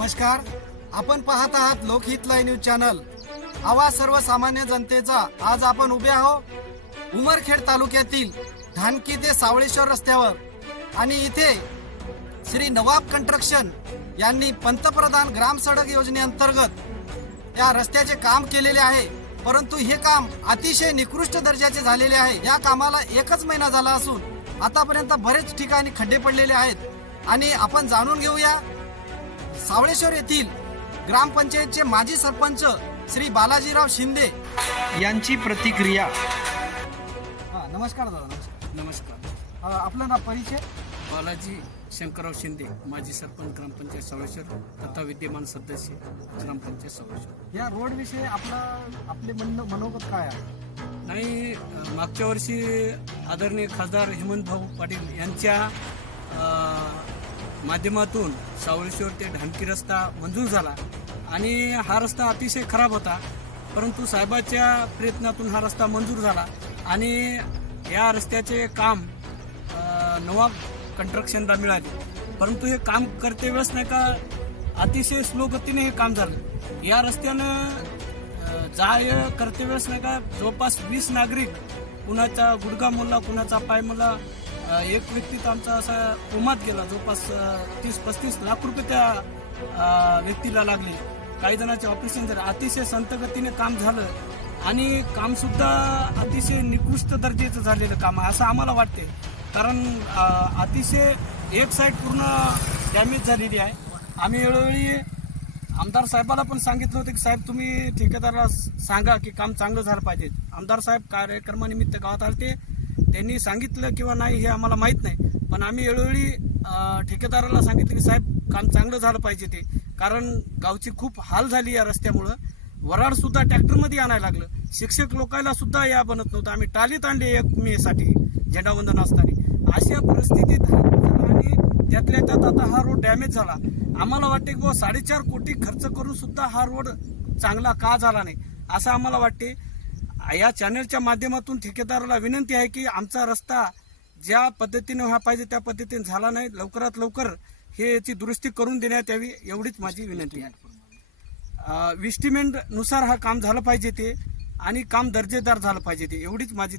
नमस्कार. आपण पाहत आहात लोकहित लाईव्ह न्यूज चॅनल. आवाज सर्वसामान्य जनतेचा आज आपण उभे आहो उमरखेड तालुक्यातील धानकी ते सावळेश्वर रस्त्यावर. आणि इथे श्री नवाब कंस्ट्रक्शन यांनी पंतप्रधान ग्राम सडक योजनेअंतर्गत या रस्त्याचे काम केलेले आहे. परंतु हे काम अतिशय निकृष्ट दर्जाचे झालेले आहे. या कामाला एकच महिना झाला असून आतापर्यंत बरेच ठिकाणी खड्डे पडलेले आहेत. आणि आपण जाणून घेऊया सावळेश्वर येथील ग्रामपंचायतचे माजी सरपंच श्री बालाजीराव शिंदे यांची प्रतिक्रिया. हा, नमस्कार दादा नमस्कार. नमस्कार. अ, आपलं नाव परिचय? बालाजी शंकरराव शिंदे माजी सरपंच ग्रामपंचायत सवळेश्वर तथा विद्यमान सदस्य ग्रामपंचायत सवळेश्वर. या रोड विषयी आपला आपले म्हणणं मनोगत काय आहे? नाही अ, मागच्या वर्षी आदरणीय खासदार हेमंत भाऊ पाटील यांच्या अ, माध्यमातून सावळेश्वर ते ढानकी रस्ता मंजूर झाला. आणि हा रस्ता अतिशय खराब होता. परंतु साहेबाच्या प्रयत्नातून हा रस्ता मंजूर झाला. आणि या रस्त्याचे काम नवाब कंट्रक्शनला मिळाले. परंतु हे काम करते वेळेस नाही का अतिशय स्लो गतीने हे काम झालं. या रस्त्यानं जाय करते वेळेस नाही का जवळपास वीस नागरिक कुणाचा गुडगा मुल्ला कुणाचा पाय मुल्ला एक व्यक्ती तर आमचा असा कोमात गेला जवळपास तीस पस्तीस लाख रुपये त्या व्यक्तीला लागले. काही जणांचे ऑपरेशन झाले. अतिशय संतगतीने काम झालं. आणि काम सुद्धा अतिशय निकृष्ट दर्जाचं झालेलं काम आहे असं आम्हाला वाटते कारण अतिशय एक साईड पूर्ण डॅमेज झालेली आहे. आम्ही वेळोवेळी आमदार साहेबाला पण सांगितलं होतं की साहेब तुम्ही ठेकेदाराला सांगा की काम चांगलं झालं पाहिजे. आमदार साहेब कार्यक्रमानिमित्त गावात आले त्यांनी सांगितलं किंवा नाही हे आम्हाला माहीत नाही. पण आम्ही वेळोवेळी ठेकेदाराला सांगितलं की साहेब काम चांगलं झालं पाहिजे ते. कारण गावची खूप हाल झाली या रस्त्यामुळं. वराड सुद्धा ट्रॅक्टरमध्ये आणायला लागलं. शिक्षक लोकांना सुद्धा या बनत नव्हतं. आम्ही टालीत आणले एक मेसाठी झेंडावंदन असताना. अशा परिस्थितीत आणि त्यातल्या त्यात आता हा रोड डॅमेज झाला. आम्हाला वाटते की साडेचार कोटी खर्च करून सुद्धा हा रोड चांगला का झाला नाही? असं आम्हाला वाटते. या चॅनलच्या माध्यमातून ठेकेदाराला विनंती आहे की आमचा रस्ता ज्या पद्धतीने व्हा पाहिजे त्या पद्धतीने झाला नाही लवकरात लवकर हे याची दुरुस्ती करून देण्यात यावी एवढीच माझी विनंती आहे. विस्टिमेंटनुसार हा काम झालं पाहिजे ते आणि काम दर्जेदार झालं पाहिजे ते एवढीच माझी